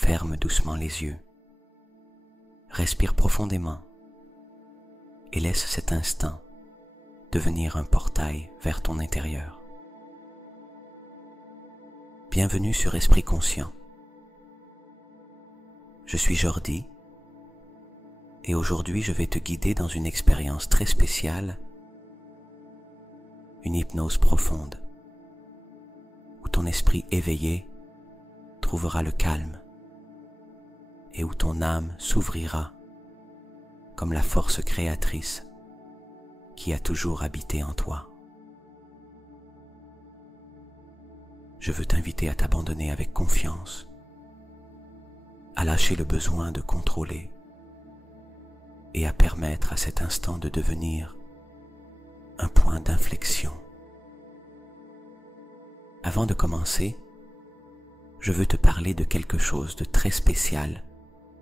Ferme doucement les yeux. Respire profondément et laisse cet instant devenir un portail vers ton intérieur. Bienvenue sur Esprit Conscient. Je suis Jordi et aujourd'hui je vais te guider dans une expérience très spéciale, une hypnose profonde, où ton esprit éveillé trouvera le calme et où ton âme s'ouvrira comme la force créatrice qui a toujours habité en toi. Je veux t'inviter à t'abandonner avec confiance, à lâcher le besoin de contrôler et à permettre à cet instant de devenir un point d'inflexion. Avant de commencer, je veux te parler de quelque chose de très spécial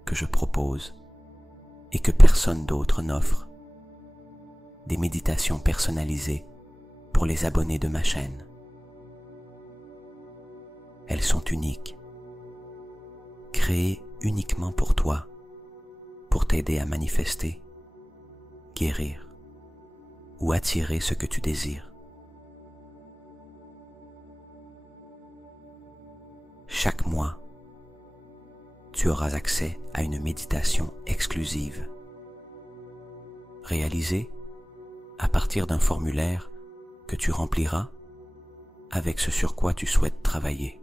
que je propose et que personne d'autre n'offre. Des méditations personnalisées pour les abonnés de ma chaîne. Elles sont uniques, créées uniquement pour toi, pour t'aider à manifester, guérir ou attirer ce que tu désires. Chaque mois, tu auras accès à une méditation exclusive, réalisée à partir d'un formulaire que tu rempliras avec ce sur quoi tu souhaites travailler.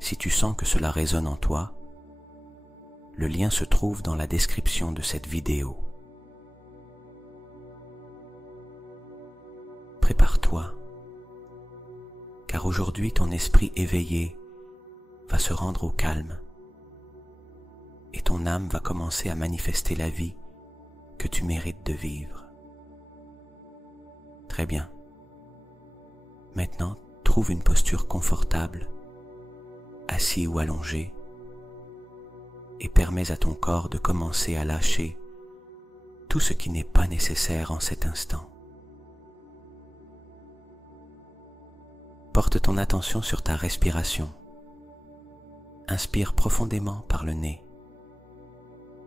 Si tu sens que cela résonne en toi, le lien se trouve dans la description de cette vidéo. Prépare-toi, car aujourd'hui ton esprit éveillé va se rendre au calme et ton âme va commencer à manifester la vie que tu mérites de vivre. Très bien. Maintenant, trouve une posture confortable, assis ou allongé, et permets à ton corps de commencer à lâcher tout ce qui n'est pas nécessaire en cet instant. Porte ton attention sur ta respiration. Inspire profondément par le nez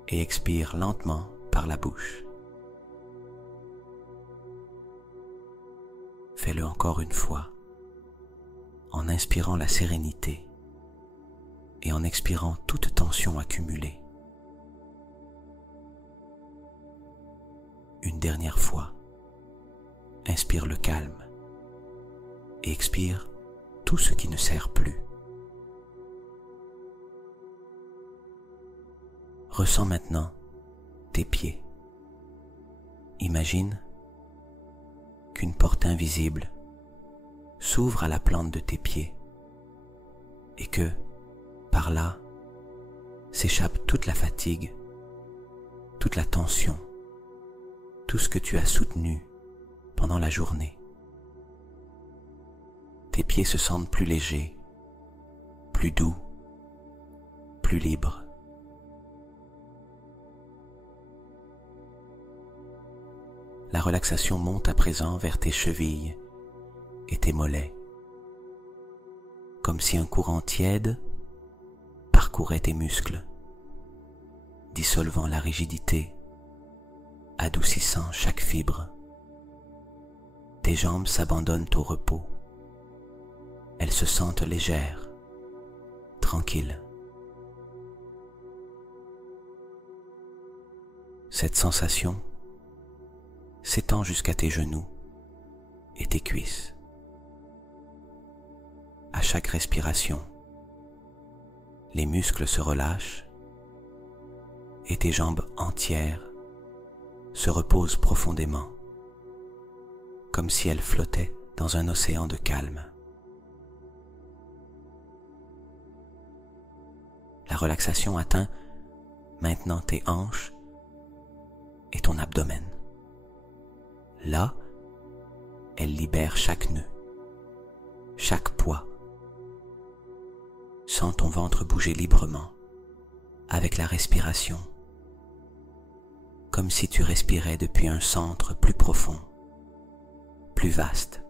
et expire lentement par la bouche. Fais-le encore une fois, en inspirant la sérénité et en expirant toute tension accumulée. Une dernière fois, inspire le calme et expire tout ce qui ne sert plus. Ressens maintenant tes pieds. Imagine qu'une porte invisible s'ouvre à la plante de tes pieds et que, par là, s'échappe toute la fatigue, toute la tension, tout ce que tu as soutenu pendant la journée. Tes pieds se sentent plus légers, plus doux, plus libres. La relaxation monte à présent vers tes chevilles et tes mollets, comme si un courant tiède parcourait tes muscles, dissolvant la rigidité, adoucissant chaque fibre. Tes jambes s'abandonnent au repos. Elles se sentent légères, tranquilles. Cette sensation s'étend jusqu'à tes genoux et tes cuisses. À chaque respiration, les muscles se relâchent et tes jambes entières se reposent profondément, comme si elles flottaient dans un océan de calme. La relaxation atteint maintenant tes hanches et ton abdomen. Là, elle libère chaque nœud, chaque poids. Sens ton ventre bouger librement avec la respiration, comme si tu respirais depuis un centre plus profond, plus vaste.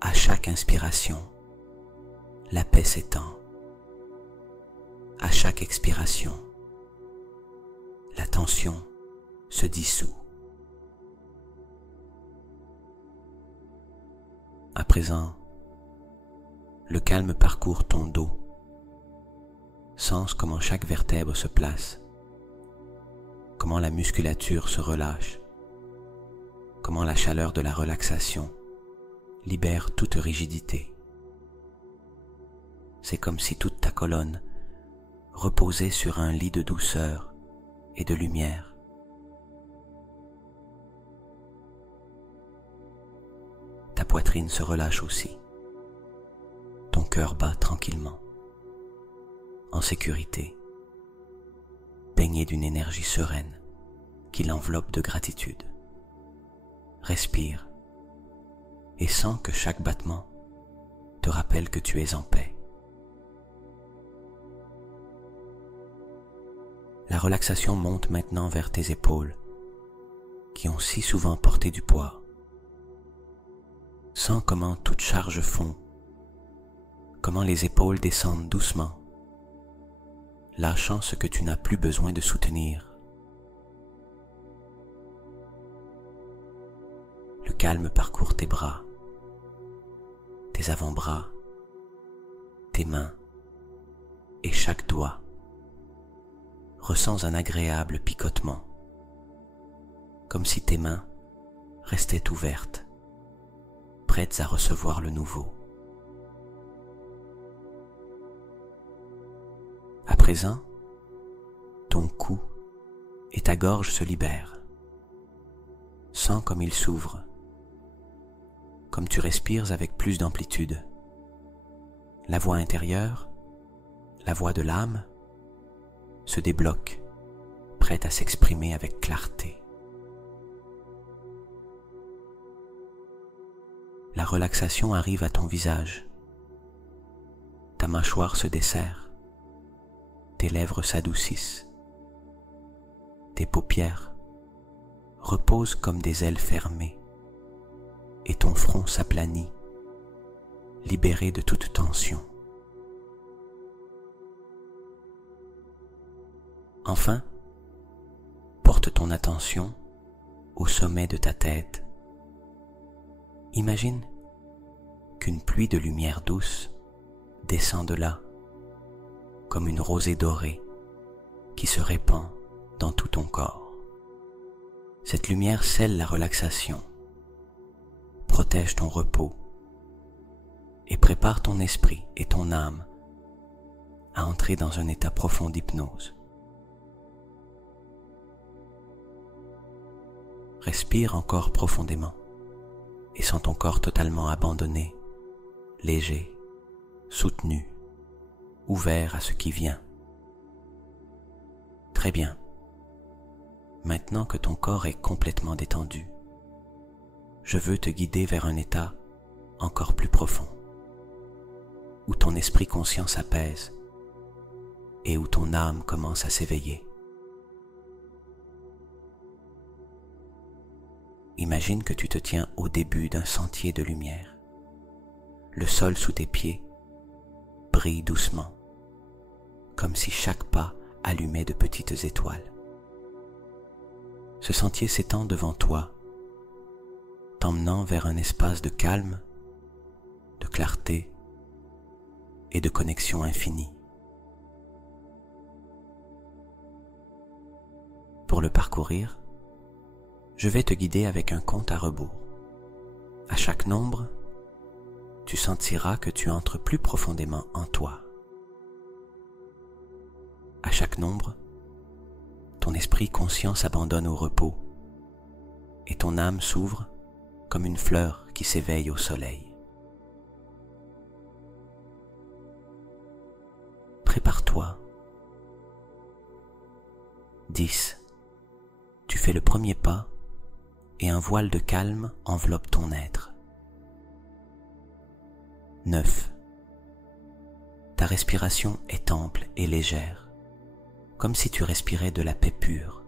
À chaque inspiration, la paix s'étend. À chaque expiration, la tension se dissout. À présent, le calme parcourt ton dos. Sens comment chaque vertèbre se place, comment la musculature se relâche, comment la chaleur de la relaxation libère toute rigidité. C'est comme si toute ta colonne reposait sur un lit de douceur et de lumière. Ta poitrine se relâche aussi. Ton cœur bat tranquillement, en sécurité, baigné d'une énergie sereine qui l'enveloppe de gratitude. Respire et sens que chaque battement te rappelle que tu es en paix. La relaxation monte maintenant vers tes épaules, qui ont si souvent porté du poids. Sens comment toute charge fond, comment les épaules descendent doucement, lâchant ce que tu n'as plus besoin de soutenir. Le calme parcourt tes bras, tes avant-bras, tes mains et chaque doigt. Ressens un agréable picotement, comme si tes mains restaient ouvertes, prêtes à recevoir le nouveau. À présent, ton cou et ta gorge se libèrent. Sens comme ils s'ouvrent, comme tu respires avec plus d'amplitude. La voix intérieure, la voix de l'âme, se débloque, prête à s'exprimer avec clarté. La relaxation arrive à ton visage. Ta mâchoire se desserre, tes lèvres s'adoucissent, tes paupières reposent comme des ailes fermées et ton front s'aplanit, libéré de toute tension. Enfin, porte ton attention au sommet de ta tête. Imagine qu'une pluie de lumière douce descend de là, comme une rosée dorée qui se répand dans tout ton corps. Cette lumière scelle la relaxation, protège ton repos et prépare ton esprit et ton âme à entrer dans un état profond d'hypnose. Respire encore profondément et sens ton corps totalement abandonné, léger, soutenu, ouvert à ce qui vient. Très bien. Maintenant que ton corps est complètement détendu, je veux te guider vers un état encore plus profond, où ton esprit conscient s'apaise et où ton âme commence à s'éveiller. Imagine que tu te tiens au début d'un sentier de lumière. Le sol sous tes pieds brille doucement, comme si chaque pas allumait de petites étoiles. Ce sentier s'étend devant toi, t'emmenant vers un espace de calme, de clarté et de connexion infinie. Pour le parcourir, je vais te guider avec un compte à rebours. À chaque nombre, tu sentiras que tu entres plus profondément en toi. À chaque nombre, ton esprit conscient s'abandonne au repos et ton âme s'ouvre comme une fleur qui s'éveille au soleil. Prépare-toi. 10. Tu fais le premier pas et un voile de calme enveloppe ton être. 9. Ta respiration est ample et légère, comme si tu respirais de la paix pure.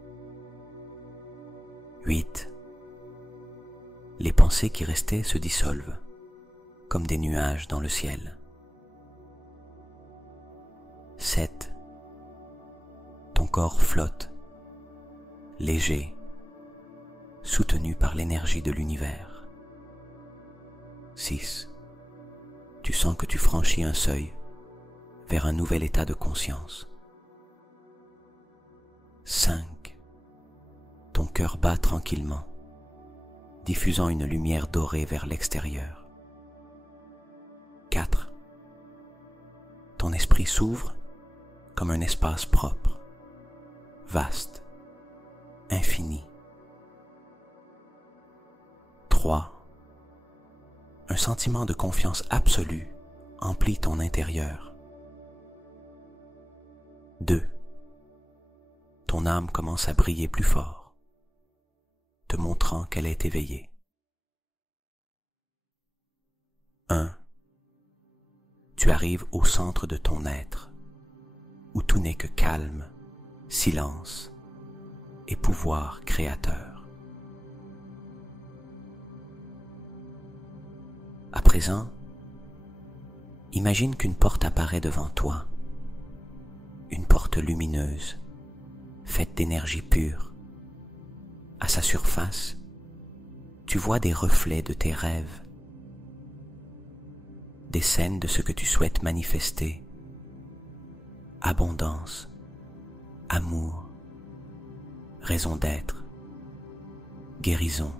8. Les pensées qui restaient se dissolvent, comme des nuages dans le ciel. 7. Ton corps flotte, léger, soutenu par l'énergie de l'univers. 6. Tu sens que tu franchis un seuil vers un nouvel état de conscience. 5. Ton cœur bat tranquillement, diffusant une lumière dorée vers l'extérieur. 4. Ton esprit s'ouvre comme un espace propre, vaste, infini. 3. Un sentiment de confiance absolue emplit ton intérieur. 2. Ton âme commence à briller plus fort, te montrant qu'elle est éveillée. 1. Tu arrives au centre de ton être, où tout n'est que calme, silence et pouvoir créateur. À présent, imagine qu'une porte apparaît devant toi, une porte lumineuse, faite d'énergie pure. À sa surface, tu vois des reflets de tes rêves, des scènes de ce que tu souhaites manifester: abondance, amour, raison d'être, guérison.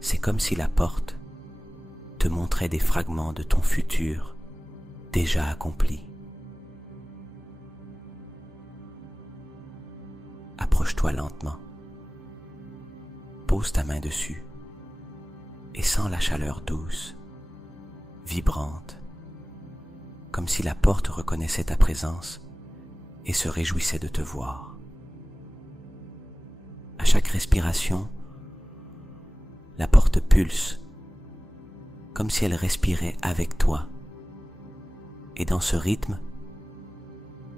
C'est comme si la porte te montrait des fragments de ton futur déjà accompli. Approche-toi lentement, pose ta main dessus et sens la chaleur douce, vibrante, comme si la porte reconnaissait ta présence et se réjouissait de te voir. À chaque respiration, la porte pulse, comme si elle respirait avec toi. Et dans ce rythme,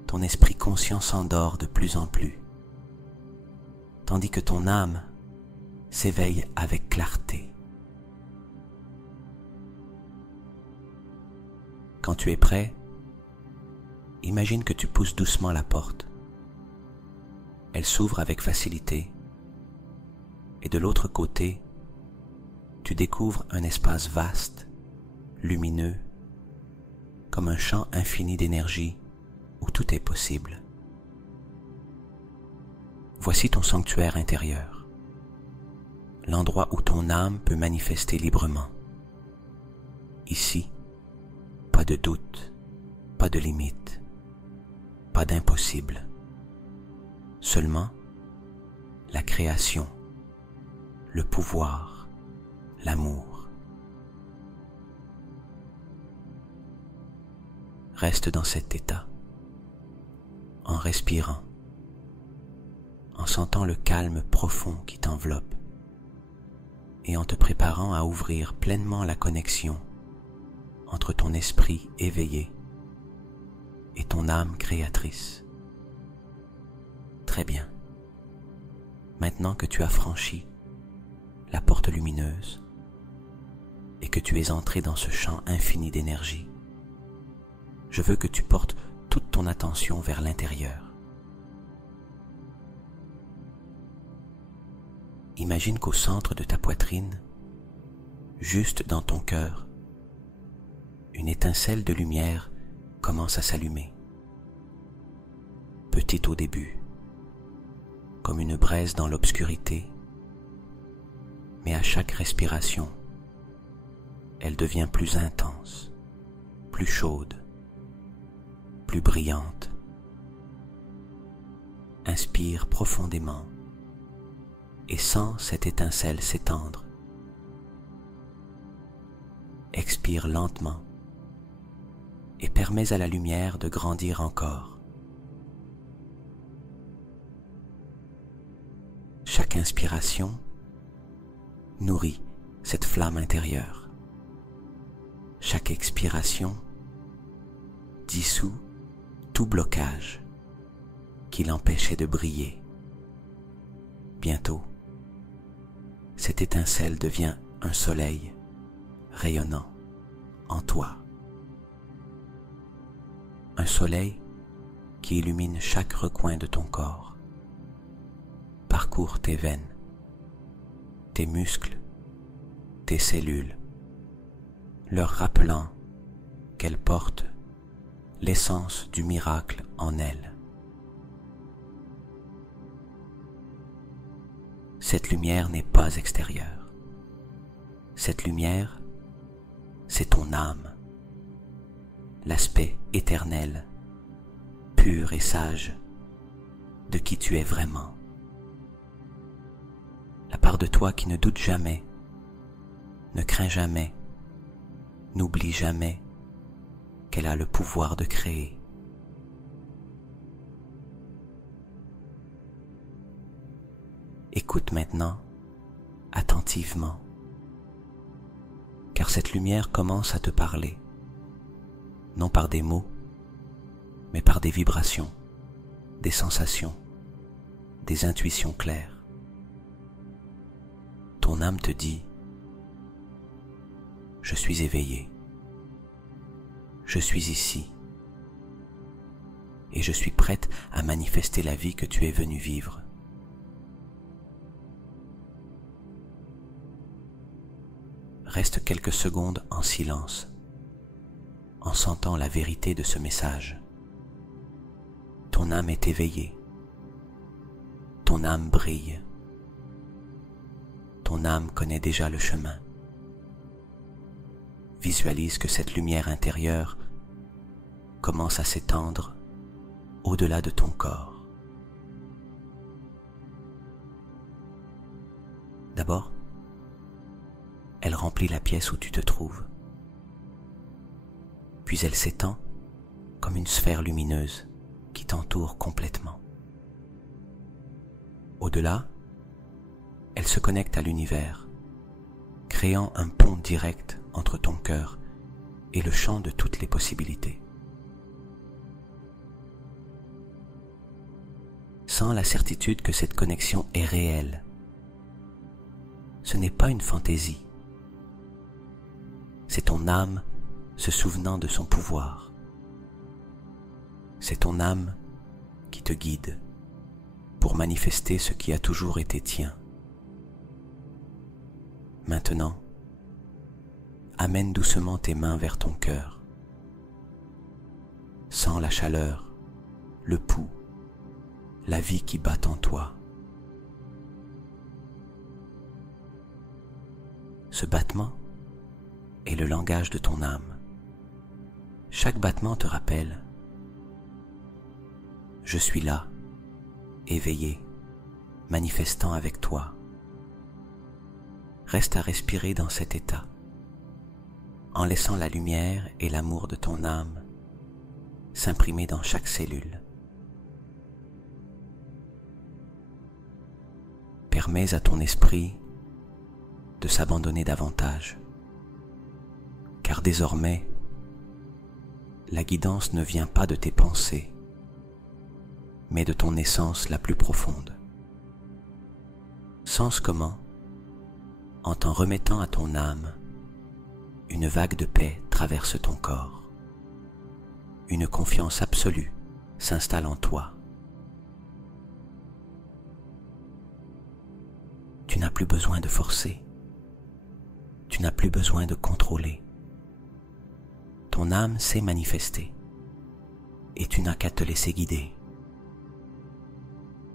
ton esprit conscient s'endort de plus en plus, tandis que ton âme s'éveille avec clarté. Quand tu es prêt, imagine que tu pousses doucement la porte. Elle s'ouvre avec facilité, et de l'autre côté, tu découvres un espace vaste, lumineux, comme un champ infini d'énergie où tout est possible. Voici ton sanctuaire intérieur, l'endroit où ton âme peut manifester librement. Ici, pas de doute, pas de limite, pas d'impossible. Seulement la création, le pouvoir, l'amour. Reste dans cet état, en respirant, en sentant le calme profond qui t'enveloppe et en te préparant à ouvrir pleinement la connexion entre ton esprit éveillé et ton âme créatrice. Très bien. Maintenant que tu as franchi la porte lumineuse et que tu es entré dans ce champ infini d'énergie, je veux que tu portes toute ton attention vers l'intérieur. Imagine qu'au centre de ta poitrine, juste dans ton cœur, une étincelle de lumière commence à s'allumer. Petite au début, comme une braise dans l'obscurité, mais à chaque respiration, elle devient plus intense, plus chaude, plus brillante. Inspire profondément et sens cette étincelle s'étendre. Expire lentement et permets à la lumière de grandir encore. Chaque inspiration nourrit cette flamme intérieure. Chaque expiration dissout tout blocage qui l'empêchait de briller. Bientôt, cette étincelle devient un soleil rayonnant en toi. un soleil qui illumine chaque recoin de ton corps, parcourt tes veines, tes muscles, tes cellules, leur rappelant qu'elles portent l'essence du miracle en elles. Cette lumière n'est pas extérieure. Cette lumière, c'est ton âme, l'aspect éternel, pur et sage de qui tu es vraiment. La part de toi qui ne doute jamais, ne craint jamais, n'oublie jamais qu'elle a le pouvoir de créer. Écoute maintenant attentivement, car cette lumière commence à te parler, non par des mots, mais par des vibrations, des sensations, des intuitions claires. Ton âme te dit: je suis éveillé, je suis ici, et je suis prête à manifester la vie que tu es venu vivre. Reste quelques secondes en silence, en sentant la vérité de ce message. Ton âme est éveillée, ton âme brille, ton âme connaît déjà le chemin. Visualise que cette lumière intérieure commence à s'étendre au-delà de ton corps. D'abord, elle remplit la pièce où tu te trouves. Puis elle s'étend comme une sphère lumineuse qui t'entoure complètement. Au-delà, elle se connecte à l'univers, créant un pont direct entre ton cœur et le champ de toutes les possibilités. Sens la certitude que cette connexion est réelle. Ce n'est pas une fantaisie. C'est ton âme se souvenant de son pouvoir. C'est ton âme qui te guide pour manifester ce qui a toujours été tien. Maintenant, amène doucement tes mains vers ton cœur. Sens la chaleur, le pouls, la vie qui bat en toi. Ce battement est le langage de ton âme. Chaque battement te rappelle: je suis là, éveillé, manifestant avec toi. Reste à respirer dans cet état, en laissant la lumière et l'amour de ton âme s'imprimer dans chaque cellule. Permets à ton esprit de s'abandonner davantage, car désormais, la guidance ne vient pas de tes pensées, mais de ton essence la plus profonde. Sens comment, en t'en remettant à ton âme, une vague de paix traverse ton corps. Une confiance absolue s'installe en toi. Tu n'as plus besoin de forcer. Tu n'as plus besoin de contrôler. Ton âme s'est manifestée et tu n'as qu'à te laisser guider.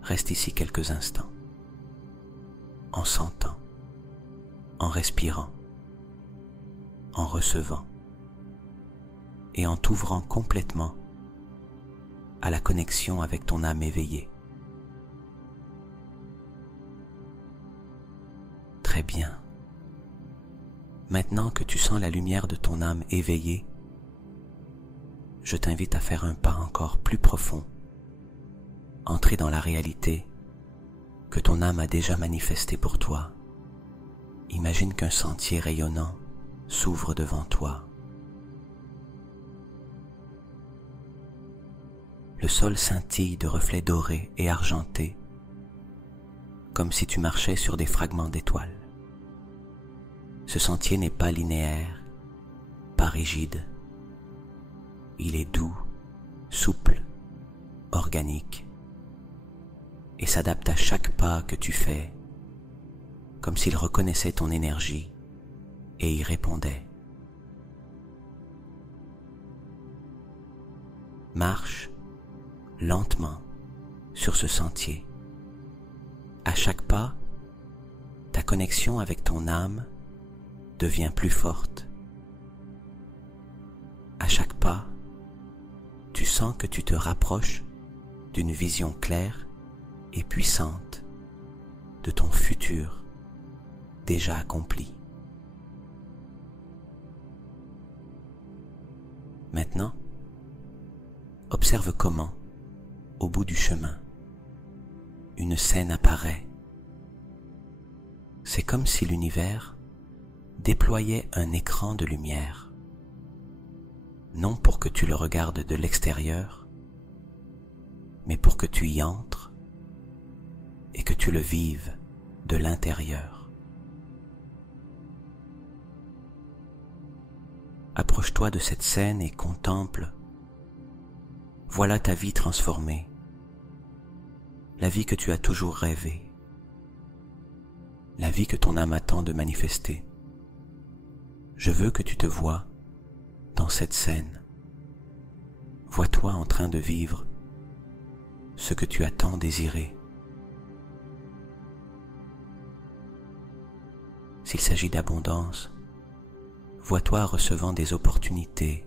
Reste ici quelques instants, en sentant, en respirant, en recevant et en t'ouvrant complètement à la connexion avec ton âme éveillée. Très bien. Maintenant que tu sens la lumière de ton âme éveillée, je t'invite à faire un pas encore plus profond, entrer dans la réalité que ton âme a déjà manifestée pour toi. Imagine qu'un sentier rayonnant s'ouvre devant toi. Le sol scintille de reflets dorés et argentés, comme si tu marchais sur des fragments d'étoiles. Ce sentier n'est pas linéaire, pas rigide. Il est doux, souple, organique, et s'adapte à chaque pas que tu fais, comme s'il reconnaissait ton énergie et y répondait. Marche lentement sur ce sentier. À chaque pas, ta connexion avec ton âme devient plus forte. À chaque pas, tu sens que tu te rapproches d'une vision claire et puissante de ton futur déjà accompli. Maintenant, observe comment, au bout du chemin, une scène apparaît. C'est comme si l'univers déployait un écran de lumière, non pour que tu le regardes de l'extérieur, mais pour que tu y entres et que tu le vives de l'intérieur. Approche-toi de cette scène et contemple. Voilà ta vie transformée, la vie que tu as toujours rêvée, la vie que ton âme attend de manifester. Je veux que tu te vois dans cette scène. Vois-toi en train de vivre ce que tu as tant désiré. S'il s'agit d'abondance, vois-toi recevant des opportunités,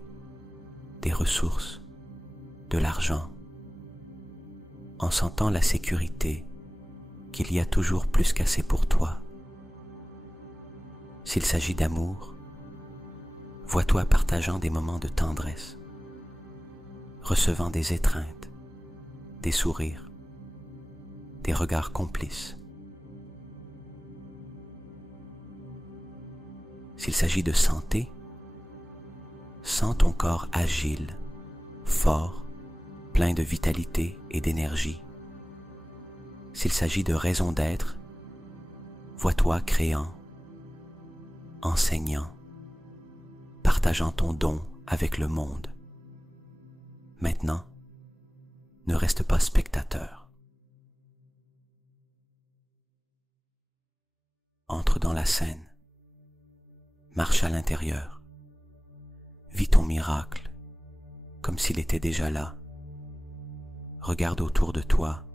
des ressources, de l'argent, en sentant la sécurité qu'il y a toujours plus qu'assez pour toi. S'il s'agit d'amour, vois-toi partageant des moments de tendresse, recevant des étreintes, des sourires, des regards complices. S'il s'agit de santé, sens ton corps agile, fort, plein de vitalité et d'énergie. S'il s'agit de raison d'être, vois-toi créant, enseignant, partageant ton don avec le monde. Maintenant, ne reste pas spectateur. Entre dans la scène, marche à l'intérieur, vis ton miracle comme s'il était déjà là. Regarde autour de toi,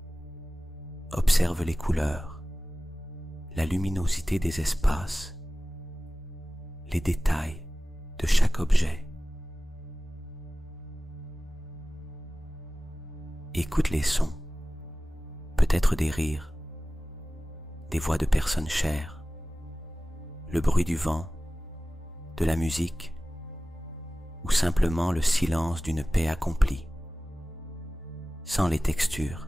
observe les couleurs, la luminosité des espaces, les détails de chaque objet. Écoute les sons, peut-être des rires, des voix de personnes chères, le bruit du vent, de la musique, ou simplement le silence d'une paix accomplie. Sens les textures,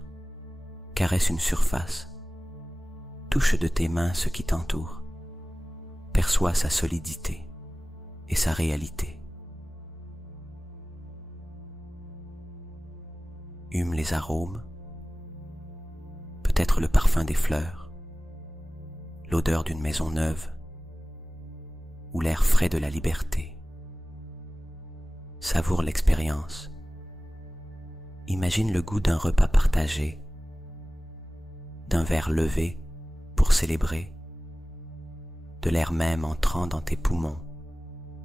caresse une surface, touche de tes mains ce qui t'entoure, perçois sa solidité et sa réalité. Hume les arômes, peut-être le parfum des fleurs, l'odeur d'une maison neuve, ou l'air frais de la liberté. Savoure l'expérience. Imagine le goût d'un repas partagé, d'un verre levé pour célébrer, de l'air même entrant dans tes poumons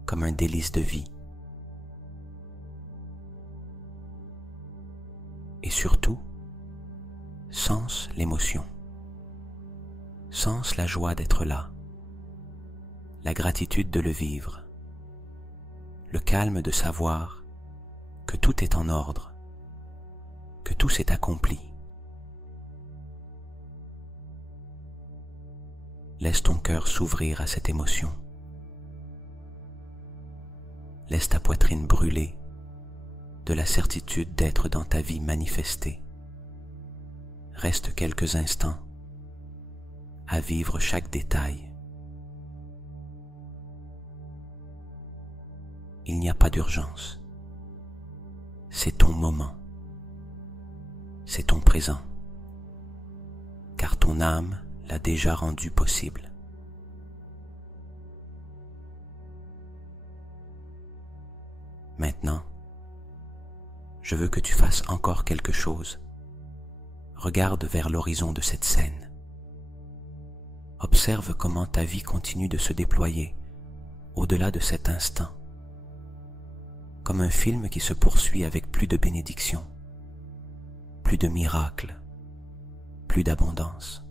comme un délice de vie. Et surtout, sens l'émotion, sens la joie d'être là, la gratitude de le vivre, le calme de savoir que tout est en ordre, que tout s'est accompli. Laisse ton cœur s'ouvrir à cette émotion. Laisse ta poitrine brûler de la certitude d'être dans ta vie manifestée. Reste quelques instants à vivre chaque détail. Il n'y a pas d'urgence. C'est ton moment. C'est ton présent. Car ton âme l'a déjà rendu possible. Maintenant, je veux que tu fasses encore quelque chose. Regarde vers l'horizon de cette scène. Observe comment ta vie continue de se déployer au-delà de cet instant, comme un film qui se poursuit avec plus de bénédictions, plus de miracles, plus d'abondance.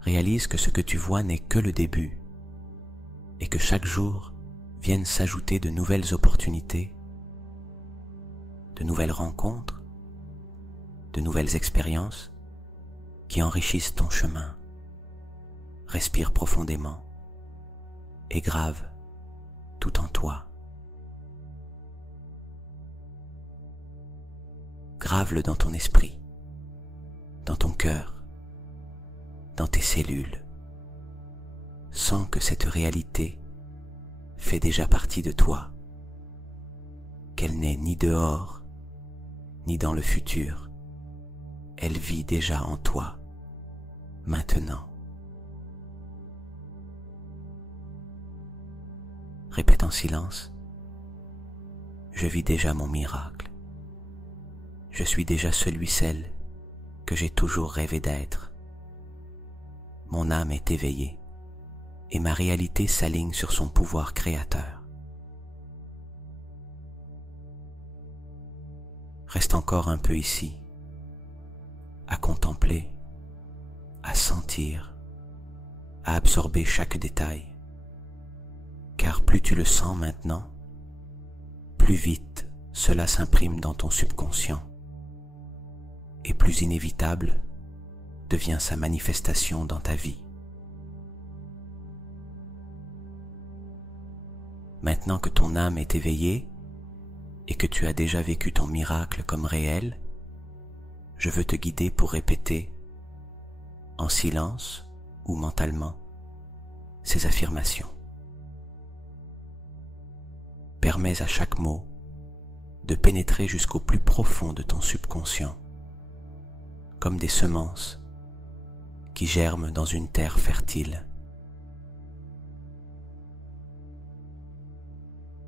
Réalise que ce que tu vois n'est que le début et que chaque jour viennent s'ajouter de nouvelles opportunités, de nouvelles rencontres, de nouvelles expériences qui enrichissent ton chemin. Respire profondément et grave tout en toi. Grave-le dans ton esprit, dans ton cœur, dans tes cellules. Sens que cette réalité fait déjà partie de toi, qu'elle n'est ni dehors, ni dans le futur. Elle vit déjà en toi, maintenant. Répète en silence, je vis déjà mon miracle. Je suis déjà celui-celle que j'ai toujours rêvé d'être. Mon âme est éveillée et ma réalité s'aligne sur son pouvoir créateur. Reste encore un peu ici, à contempler, à sentir, à absorber chaque détail. Car plus tu le sens maintenant, plus vite cela s'imprime dans ton subconscient et plus inévitable devient sa manifestation dans ta vie. Maintenant que ton âme est éveillée et que tu as déjà vécu ton miracle comme réel, je veux te guider pour répéter, en silence ou mentalement, ces affirmations. Permets à chaque mot de pénétrer jusqu'au plus profond de ton subconscient, comme des semences qui germent dans une terre fertile.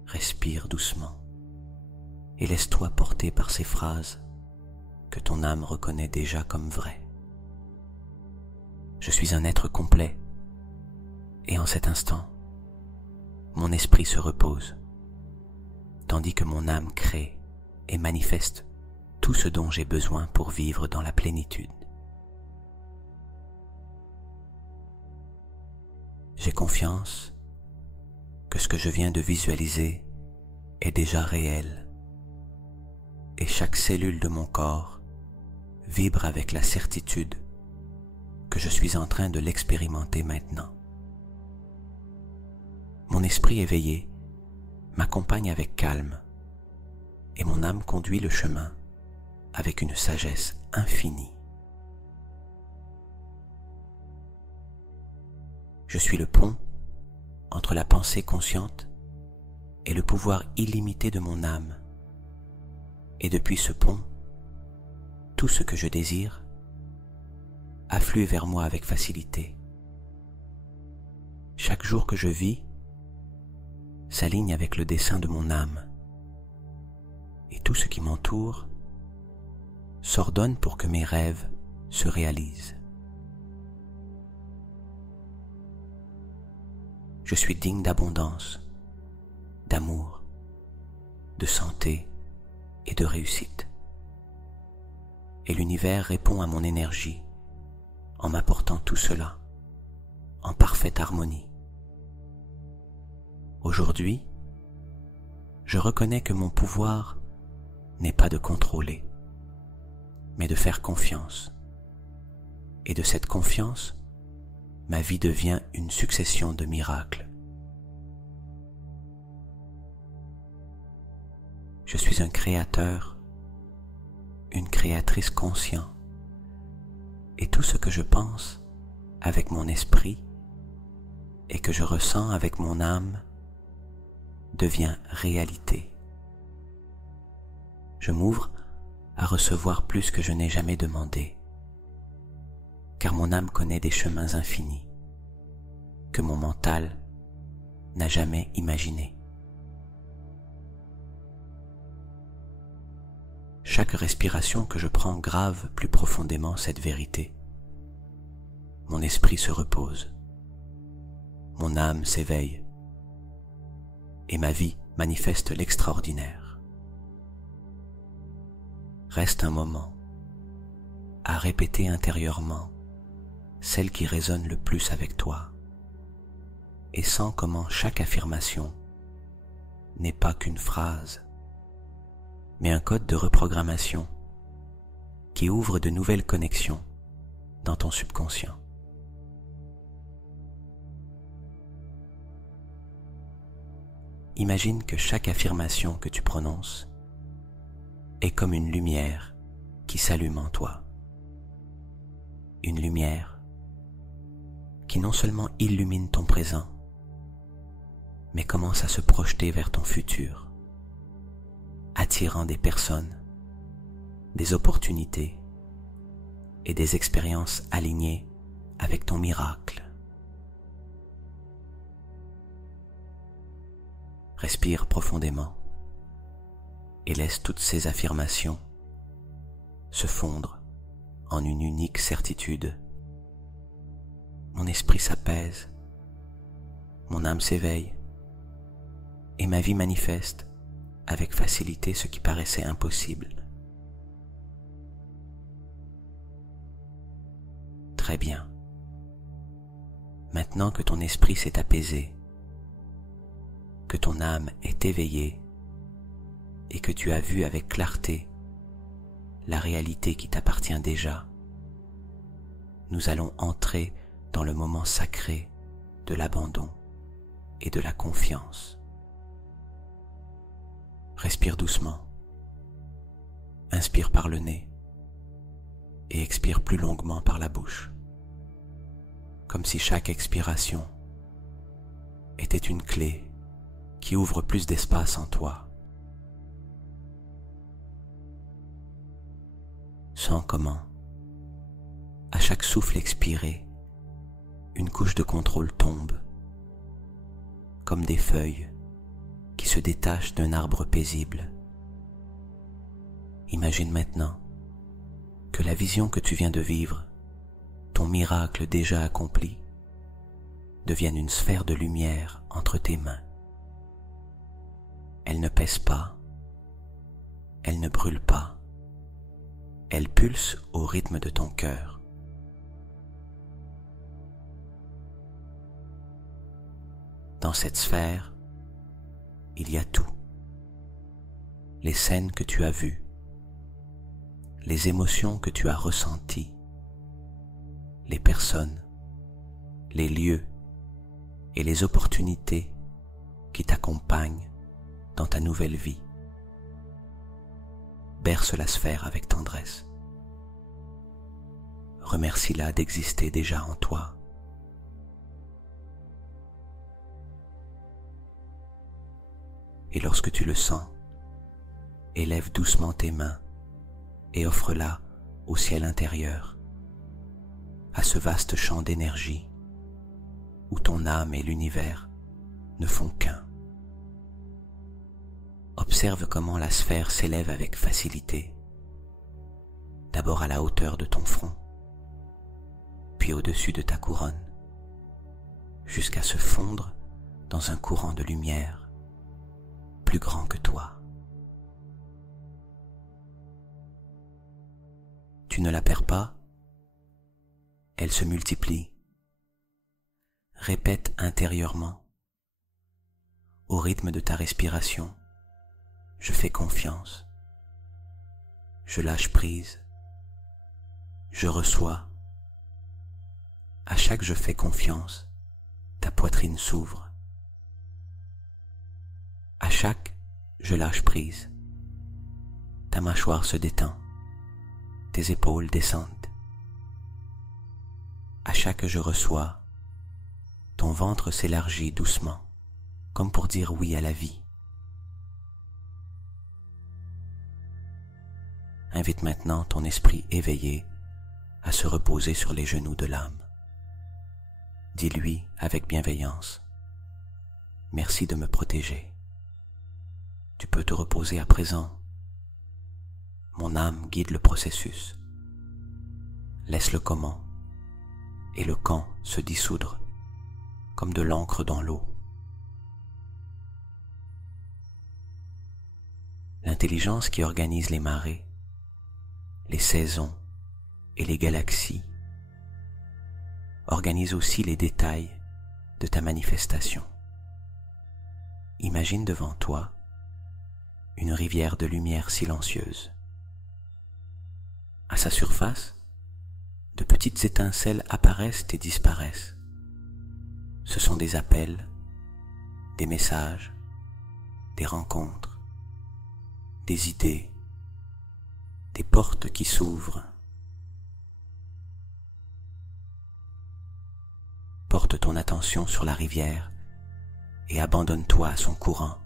Respire doucement et laisse-toi porter par ces phrases que ton âme reconnaît déjà comme vraies. Je suis un être complet et en cet instant, mon esprit se repose, tandis que mon âme crée et manifeste tout ce dont j'ai besoin pour vivre dans la plénitude. J'ai confiance que ce que je viens de visualiser est déjà réel et chaque cellule de mon corps vibre avec la certitude que je suis en train de l'expérimenter maintenant. Mon esprit éveillé m'accompagne avec calme et mon âme conduit le chemin avec une sagesse infinie. Je suis le pont entre la pensée consciente et le pouvoir illimité de mon âme. Et depuis ce pont, tout ce que je désire afflue vers moi avec facilité. Chaque jour que je vis s'aligne avec le dessein de mon âme. Et tout ce qui m'entoure s'ordonne pour que mes rêves se réalisent. Je suis digne d'abondance, d'amour, de santé et de réussite. Et l'univers répond à mon énergie en m'apportant tout cela en parfaite harmonie. Aujourd'hui, je reconnais que mon pouvoir n'est pas de contrôler, mais de faire confiance. Et de cette confiance, ma vie devient une succession de miracles. Je suis un créateur, une créatrice conscient, et tout ce que je pense avec mon esprit et que je ressens avec mon âme devient réalité. Je m'ouvre à recevoir plus que je n'ai jamais demandé, car mon âme connaît des chemins infinis que mon mental n'a jamais imaginés. chaque respiration que je prends grave plus profondément cette vérité. Mon esprit se repose, mon âme s'éveille, et ma vie manifeste l'extraordinaire. Reste un moment à répéter intérieurement celle qui résonne le plus avec toi, et sens comment chaque affirmation n'est pas qu'une phrase, mais un code de reprogrammation qui ouvre de nouvelles connexions dans ton subconscient. Imagine que chaque affirmation que tu prononces est comme une lumière qui s'allume en toi. Une lumière qui non seulement illumine ton présent, mais commence à se projeter vers ton futur, attirant des personnes, des opportunités et des expériences alignées avec ton miracle. Respire profondément et laisse toutes ces affirmations se fondre en une unique certitude. Mon esprit s'apaise, mon âme s'éveille et ma vie manifeste avec facilité ce qui paraissait impossible. Très bien. Maintenant que ton esprit s'est apaisé, que ton âme est éveillée et que tu as vu avec clarté la réalité qui t'appartient déjà, nous allons entrer dans le moment sacré de l'abandon et de la confiance. Respire doucement, inspire par le nez et expire plus longuement par la bouche, comme si chaque expiration était une clé qui ouvre plus d'espace en toi. Sens comment, à chaque souffle expiré, une couche de contrôle tombe, comme des feuilles qui se détachent d'un arbre paisible. Imagine maintenant que la vision que tu viens de vivre, ton miracle déjà accompli, devienne une sphère de lumière entre tes mains. Elle ne pèse pas, elle ne brûle pas, elle pulse au rythme de ton cœur. Dans cette sphère, il y a tout. Les scènes que tu as vues, les émotions que tu as ressenties, les personnes, les lieux et les opportunités qui t'accompagnent dans ta nouvelle vie. Berce la sphère avec tendresse. Remercie-la d'exister déjà en toi. Et lorsque tu le sens, élève doucement tes mains et offre-la au ciel intérieur, à ce vaste champ d'énergie où ton âme et l'univers ne font qu'un. Observe comment la sphère s'élève avec facilité, d'abord à la hauteur de ton front, puis au-dessus de ta couronne, jusqu'à se fondre dans un courant de lumière plus grand que toi. Tu ne la perds pas, elle se multiplie. Répète intérieurement, au rythme de ta respiration, je fais confiance, je lâche prise, je reçois. À chaque je fais confiance, ta poitrine s'ouvre. À chaque je lâche prise, ta mâchoire se détend, tes épaules descendent. À chaque je reçois, ton ventre s'élargit doucement, comme pour dire oui à la vie. Invite maintenant ton esprit éveillé à se reposer sur les genoux de l'âme. Dis-lui avec bienveillance, merci de me protéger. Tu peux te reposer à présent. Mon âme guide le processus. Laisse le comment et le quand se dissoudre, comme de l'encre dans l'eau. L'intelligence qui organise les marées, les saisons et les galaxies organise aussi les détails de ta manifestation. Imagine devant toi une rivière de lumière silencieuse. À sa surface, de petites étincelles apparaissent et disparaissent. Ce sont des appels, des messages, des rencontres, des idées, des portes qui s'ouvrent. Porte ton attention sur la rivière et abandonne-toi à son courant.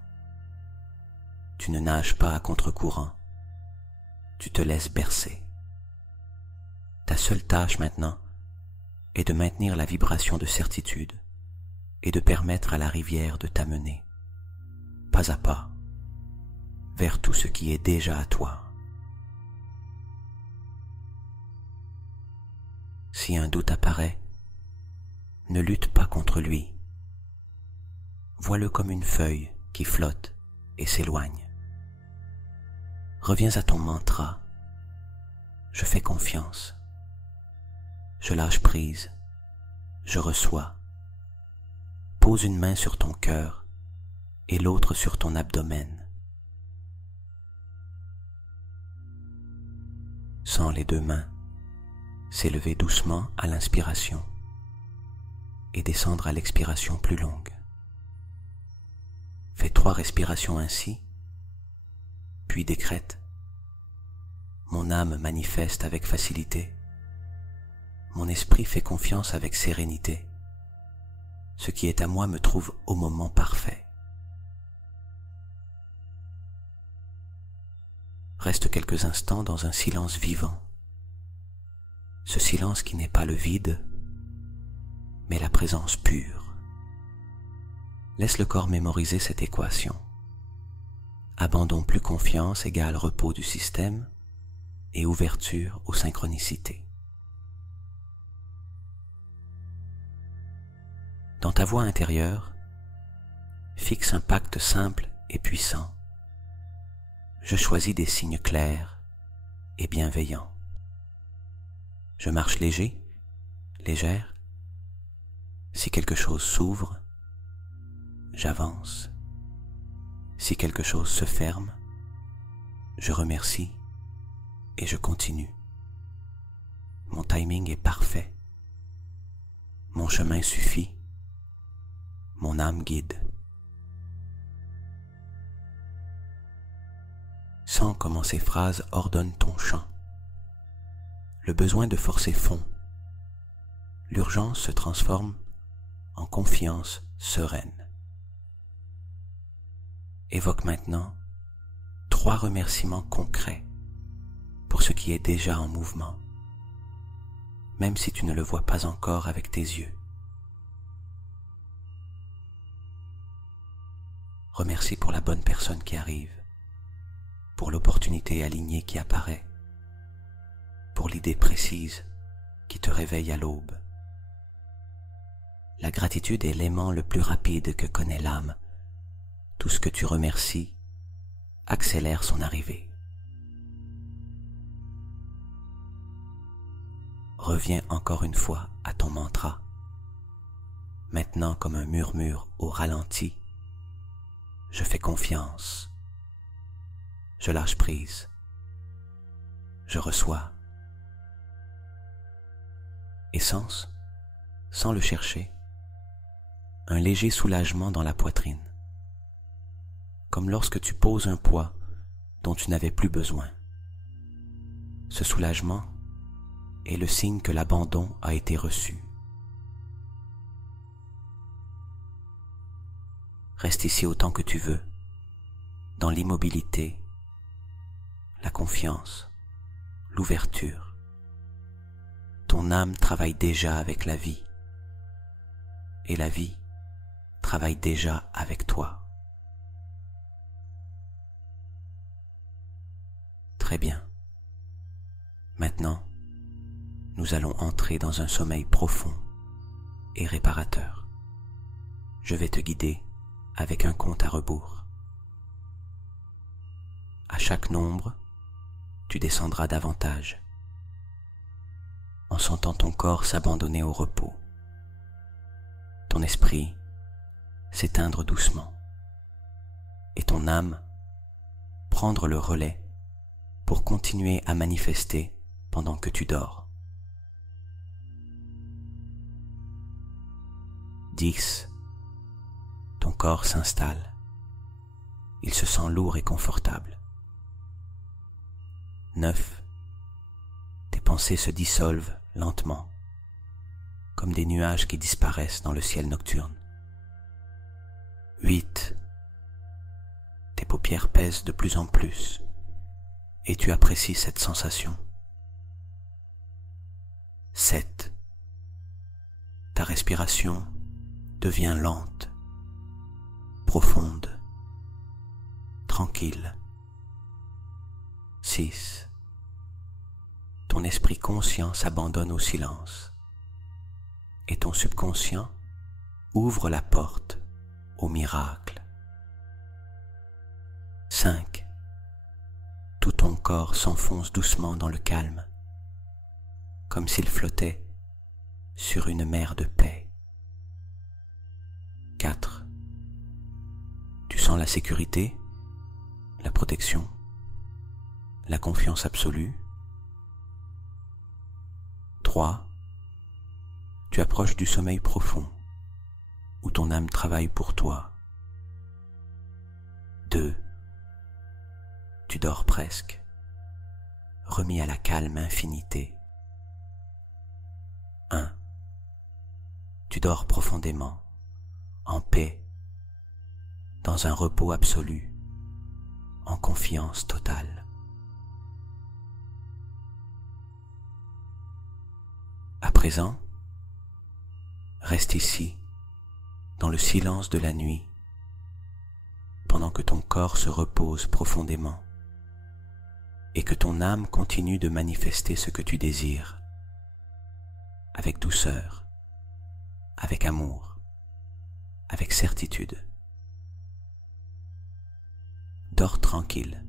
Tu ne nages pas à contre-courant, tu te laisses bercer. Ta seule tâche maintenant est de maintenir la vibration de certitude et de permettre à la rivière de t'amener, pas à pas, vers tout ce qui est déjà à toi. Si un doute apparaît, ne lutte pas contre lui. Vois-le comme une feuille qui flotte et s'éloigne. Reviens à ton mantra. Je fais confiance. Je lâche prise. Je reçois. Pose une main sur ton cœur et l'autre sur ton abdomen. Sens les deux mains s'élever doucement à l'inspiration et descendre à l'expiration plus longue. Fais 3 respirations ainsi, puis décrète. Mon âme manifeste avec facilité. Mon esprit fait confiance avec sérénité. Ce qui est à moi me trouve au moment parfait. Reste quelques instants dans un silence vivant. Ce silence qui n'est pas le vide, mais la présence pure. Laisse le corps mémoriser cette équation. Abandon plus confiance égale repos du système et ouverture aux synchronicités. Dans ta voix intérieure, fixe un pacte simple et puissant. Je choisis des signes clairs et bienveillants. Je marche léger, légère. Si quelque chose s'ouvre, j'avance. Si quelque chose se ferme, je remercie et je continue. Mon timing est parfait. Mon chemin suffit. Mon âme guide. Sens comment ces phrases ordonnent ton chant. Le besoin de forcer fond. L'urgence se transforme en confiance sereine. Évoque maintenant 3 remerciements concrets pour ce qui est déjà en mouvement, même si tu ne le vois pas encore avec tes yeux. Remercie pour la bonne personne qui arrive, pour l'opportunité alignée qui apparaît, pour l'idée précise qui te réveille à l'aube. La gratitude est l'aimant le plus rapide que connaît l'âme. Tout ce que tu remercies accélère son arrivée. Reviens encore une fois à ton mantra. Maintenant comme un murmure au ralenti, je fais confiance. Je lâche prise. Je reçois. Et sans le chercher, un léger soulagement dans la poitrine, comme lorsque tu poses un poids dont tu n'avais plus besoin. Ce soulagement est le signe que l'abandon a été reçu. Reste ici autant que tu veux, dans l'immobilité, la confiance, l'ouverture. Ton âme travaille déjà avec la vie, et la vie travaille déjà avec toi. Très bien. Maintenant, nous allons entrer dans un sommeil profond et réparateur. Je vais te guider avec un compte à rebours. À chaque nombre, tu descendras davantage, en sentant ton corps s'abandonner au repos, ton esprit s'éteindre doucement, et ton âme prendre le relais pour continuer à manifester pendant que tu dors. 10. Ton corps s'installe. Il se sent lourd et confortable. 9. Tes pensées se dissolvent lentement, comme des nuages qui disparaissent dans le ciel nocturne. 8. Tes paupières pèsent de plus en plus, et tu apprécies cette sensation. 7. Ta respiration devient lente, profonde, tranquille. 6. Ton esprit conscient s'abandonne au silence et ton subconscient ouvre la porte au miracle. 5. Tout ton corps s'enfonce doucement dans le calme, comme s'il flottait sur une mer de paix. 4. Tu sens la sécurité, la protection, la confiance absolue. 3. Tu approches du sommeil profond, où ton âme travaille pour toi. 2. Tu dors presque, remis à la calme infinité. 1. Tu dors profondément, en paix, dans un repos absolu, en confiance totale. À présent, reste ici, dans le silence de la nuit, pendant que ton corps se repose profondément et que ton âme continue de manifester ce que tu désires, avec douceur, avec amour, avec certitude. Dors tranquille,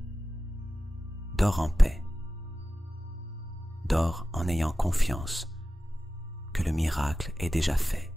dors en paix, dors en ayant confiance que le miracle est déjà fait.